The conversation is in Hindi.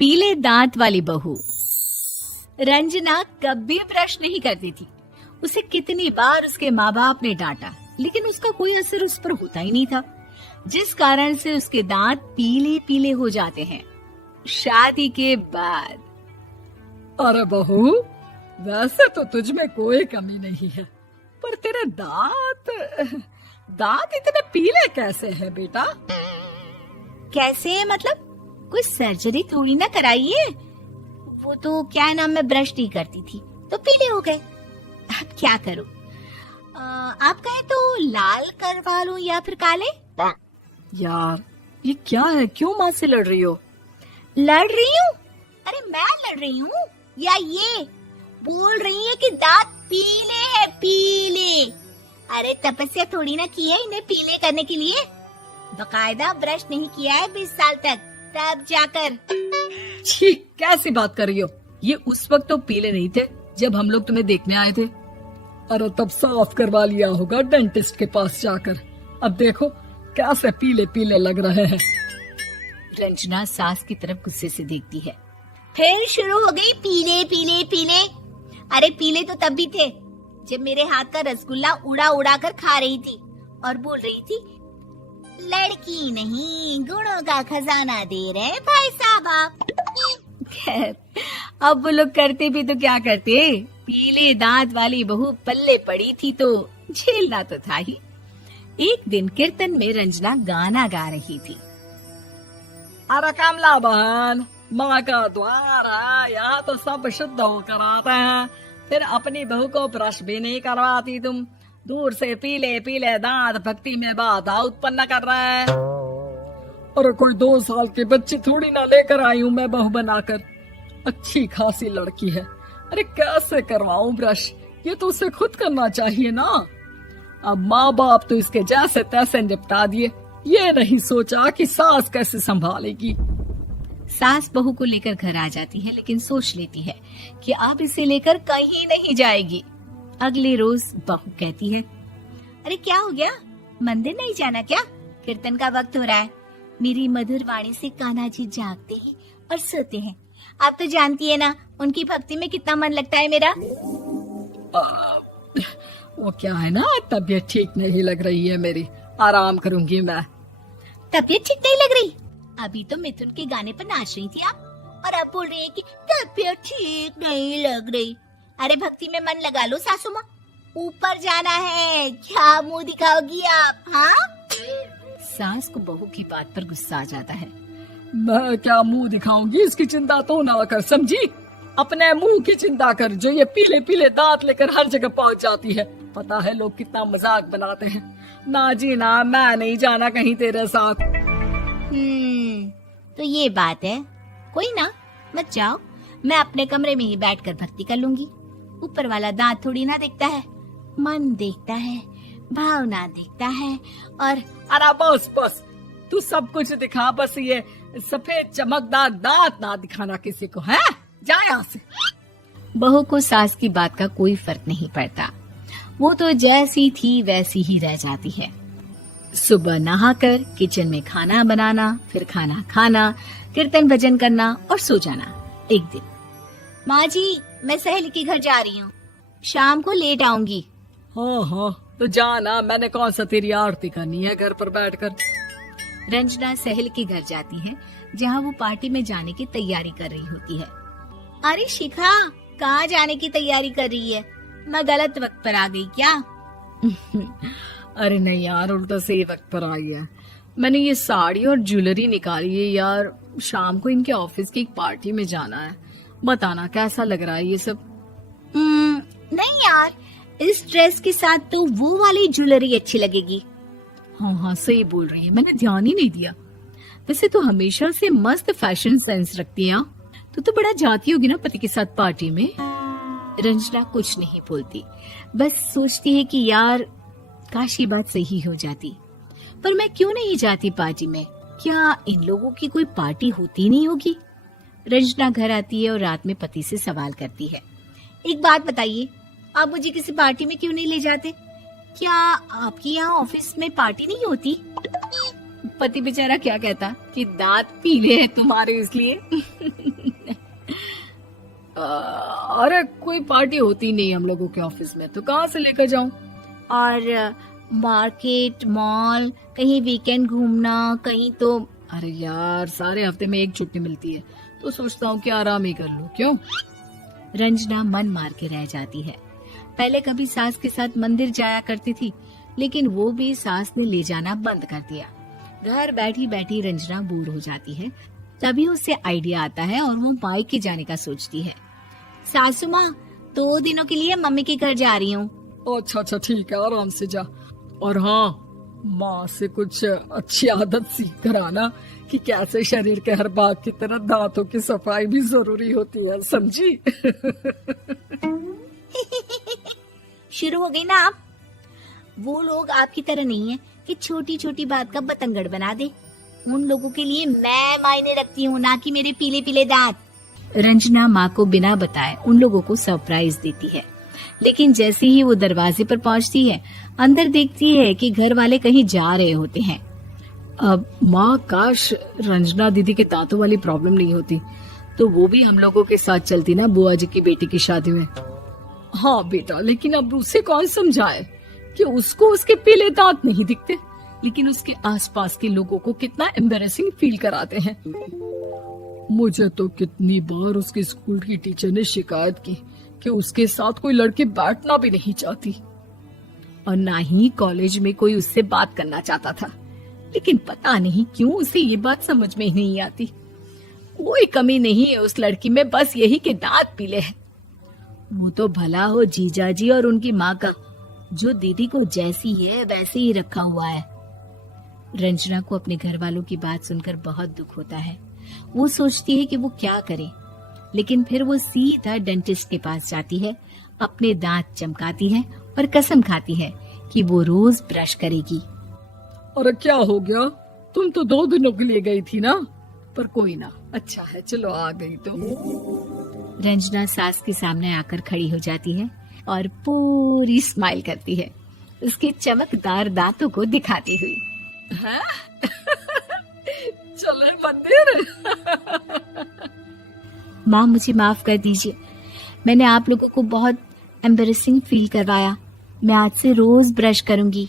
पीले दांत वाली बहू। रंजना कभी ब्रश नहीं करती थी। उसे कितनी बार उसके माँ बाप ने डांटा, लेकिन उसका कोई असर उस पर होता ही नहीं था, जिस कारण से उसके दांत पीले पीले हो जाते हैं। शादी के बाद। अरे बहू, वैसे तो तुझ में कोई कमी नहीं है, पर तेरे दांत इतने पीले कैसे हैं बेटा? कैसे मतलब? कोई सर्जरी थोड़ी ना कराई है। वो तो क्या नाम, मैं ब्रश नहीं करती थी तो पीले हो गए। अब क्या करूं? आप कहें तो लाल करवा लूं या फिर काले? यार ये क्या है, क्यों माँ से लड़ रही हो? लड़ रही हूँ? अरे मैं लड़ रही हूँ या ये बोल रही है कि दांत पीले हैं, पीले। अरे तपस्या थोड़ी ना की है इन्हें पीले करने के लिए। बकायदा ब्रश नहीं किया है 20 साल तक, तब जाकर। छी, कैसी बात कर रही हो? ये उस वक्त तो पीले नहीं थे जब हम लोग तुम्हें देखने आए थे। अरे तब साफ करवा लिया होगा डेंटिस्ट के पास जाकर। अब देखो कैसे पीले पीले लग रहे हैं। रंजना सास की तरफ गुस्से से देखती है। फिर शुरू हो गई पीले पीले पीले। अरे पीले तो तब भी थे जब मेरे हाथ का रसगुल्ला उड़ा उड़ा कर खा रही थी और बोल रही थी, लड़की नहीं गुणों का खजाना दे रहे भाई साहब आप। खैर, अब वो लोग करते भी तो क्या करते, पीले दांत वाली बहू पल्ले पड़ी थी तो झेलना तो था ही। एक दिन कीर्तन में रंजना गाना गा रही थी। अरे कमला बहन, माँ का द्वार है, यहाँ तो सब शुद्ध होकर आते हैं, फिर अपनी बहू को ब्रश भी नहीं करवाती तुम। दूर से पीले पीले दांत भक्ति में बाधा उत्पन्न कर रहे हैं। अरे कोई 2 साल के बच्ची थोड़ी ना लेकर आई हूँ मैं बहू बनाकर। अच्छी खासी लड़की है, अरे कैसे करवाऊं ब्रश? ये तो उसे खुद करना चाहिए ना। अब माँ बाप तो इसके जैसे तैसे निपटा दिए, ये नहीं सोचा कि सास कैसे संभालेगी। सास बहू को लेकर घर आ जाती है, लेकिन सोच लेती है कि अब इसे लेकर कहीं नहीं जाएगी। अगले रोज बहू कहती है, अरे क्या हो गया, मंदिर नहीं जाना क्या? कीर्तन का वक्त हो रहा है। मेरी मधुर वाणी से कान्हा जी जागते हैं और सोते हैं। आप तो जानती है ना उनकी भक्ति में कितना मन लगता है मेरा। वो क्या है ना, तबीयत ठीक नहीं लग रही है मेरी, आराम करूंगी मैं। तबीयत ठीक नहीं लग रही? अभी तो मिथुन के गाने पर नाच रही थी आप, और अब बोल रही है कि तबीयत ठीक नहीं लग रही। अरे भक्ति में मन लगा लो सासू माँ, ऊपर जाना है, क्या मुंह दिखाओगी आप? हाँ? सास को बहू की बात पर गुस्सा आ जाता है। मैं क्या मुंह दिखाऊंगी, इसकी चिंता तो ना कर, समझी? अपने मुंह की चिंता कर, जो ये पीले पीले दांत लेकर हर जगह पहुंच जाती है। पता है लोग कितना मजाक बनाते हैं। ना जी ना, मैं नहीं जाना कहीं तेरे साथ। तो ये बात है। कोई ना, मत जाओ, मैं अपने कमरे में ही बैठकर भक्ति कर लूंगी। ऊपर वाला दांत थोड़ी ना देखता है, मन देखता है, भावना देखता है। और अरे बस बस, तू सब कुछ दिखा, बस ये सफेद चमकदार दांत ना दिखाना किसी को, है? जा यहाँ से। बहू को सास की बात का कोई फर्क नहीं पड़ता, वो तो जैसी थी वैसी ही रह जाती है। सुबह नहाकर किचन में खाना बनाना, फिर खाना खाना, कीर्तन भजन करना और सो जाना। एक दिन, माँ जी मैं सहेली के घर जा रही हूँ, शाम को लेट आऊंगी। हाँ, तो जाना, मैंने कौन सा तेरी आरती करनी है घर पर बैठकर। रंजना सहेली के घर जाती है, जहाँ वो पार्टी में जाने की तैयारी कर रही होती है। अरे शिखा, कहाँ जाने की तैयारी कर रही है? मैं गलत वक्त पर आ गई क्या? अरे नहीं यार, उल्टा सही वक्त पर आई है। मैंने ये साड़ी और ज्वेलरी निकाली है यार, शाम को इनके ऑफिस की एक पार्टी में जाना है। बताना कैसा लग रहा है ये सब? नहीं यार, इस ड्रेस के साथ तो वो वाली ज्वेलरी अच्छी लगेगी। हाँ, सही बोल रही है, मैंने ध्यान ही नहीं दिया। वैसे तो हमेशा से मस्त फैशन सेंस रखती है। तो बड़ा जाती होगी ना पति के साथ पार्टी में। रंजना कुछ नहीं बोलती, बस सोचती है कि यार काश ये बात सही हो जाती, पर मैं क्यों नहीं जाती पार्टी में? क्या इन लोगों की कोई पार्टी होती नहीं होगी? रंजना घर आती है और रात में पति से सवाल करती है, एक बात बताइए, आप मुझे किसी पार्टी में क्यों नहीं ले जाते? क्या आपकी यहाँ ऑफिस में पार्टी नहीं होती? पति बेचारा क्या कहता कि दांत पीले हैं तुम्हारे इसलिए। अरे कोई पार्टी होती नहीं हम लोगों के ऑफिस में, तो कहाँ से लेकर जाऊं? और मार्केट, मॉल, कहीं वीकेंड घूमना, कहीं तो। अरे यार सारे हफ्ते में एक छुट्टी मिलती है, तो सोचता हूँ कि आराम ही कर लूं। क्यों? रंजना मन मार के रह जाती है। पहले कभी सास के साथ मंदिर जाया करती थी, लेकिन वो भी सास ने ले जाना बंद कर दिया। घर बैठी बैठी रंजना बोर हो जाती है। तभी उसे आइडिया आता है और वो मायके जाने का सोचती है। सासू माँ, 2 दिनों के लिए मम्मी के घर जा रही हूँ। अच्छा अच्छा ठीक है, आराम से जा। और हाँ, माँ से कुछ अच्छी आदत सीख कर आना कि कैसे शरीर के हर भाग की तरह दांतों की सफाई भी जरूरी होती है, समझी? शुरू हो गई ना आप। वो लोग आपकी तरह नहीं है कि छोटी छोटी बात का बतंगड़ बना दे। उन लोगों के लिए मैं मायने रखती हूँ, ना कि मेरे पीले पीले दांत। रंजना माँ को बिना बताए उन लोगों को सरप्राइज देती है, लेकिन जैसे ही वो दरवाजे पर पहुँचती है, अंदर देखती है कि घर वाले कहीं जा रहे होते हैं। अब माँ, काश रंजना दीदी के दांतों वाली प्रॉब्लम नहीं होती, तो वो भी हम लोगों के साथ चलती ना बुआ जी की बेटी की शादी में। हाँ बेटा, लेकिन अब उसे कौन समझाए कि उसको उसके पीले दांत नहीं दिखते, लेकिन उसके आसपास के लोगों को कितना एम्बैरेसिंग फील कराते हैं। मुझे तो कितनी बार उसके स्कूल की टीचर ने शिकायत की कि उसके साथ कोई लड़की बैठना भी नहीं चाहती, और ना ही कॉलेज में कोई उससे बात करना चाहता था। लेकिन पता नहीं क्यों उसे ये बात समझ में ही नहीं आती। कोई कमी नहीं है उस लड़की में, बस यही कि दांत पीले हैं। वो तो भला हो जीजा जी और उनकी माँ का, जो दीदी को जैसी है वैसे ही रखा हुआ है। रंजना को अपने घर वालों की बात सुनकर बहुत दुख होता है। वो सोचती है कि वो क्या करे, लेकिन फिर वो सीधा डेंटिस्ट के पास जाती है, अपने दांत चमकाती है और कसम खाती है कि वो रोज ब्रश करेगी। अरे क्या हो गया? तुम तो 2 दिनों के लिए गई थी ना? पर कोई ना, अच्छा है, चलो आ गई तो। रंजना सास के सामने आकर खड़ी हो जाती है और पूरी स्माइल करती है, उसके चमकदार दांतों को दिखाती हुई। हैं? चले मंदिर? माँ, मुझे माफ कर दीजिए, मैंने आप लोगों को बहुत एम्बैरेसिंग फील करवाया। मैं आज से रोज ब्रश करूंगी।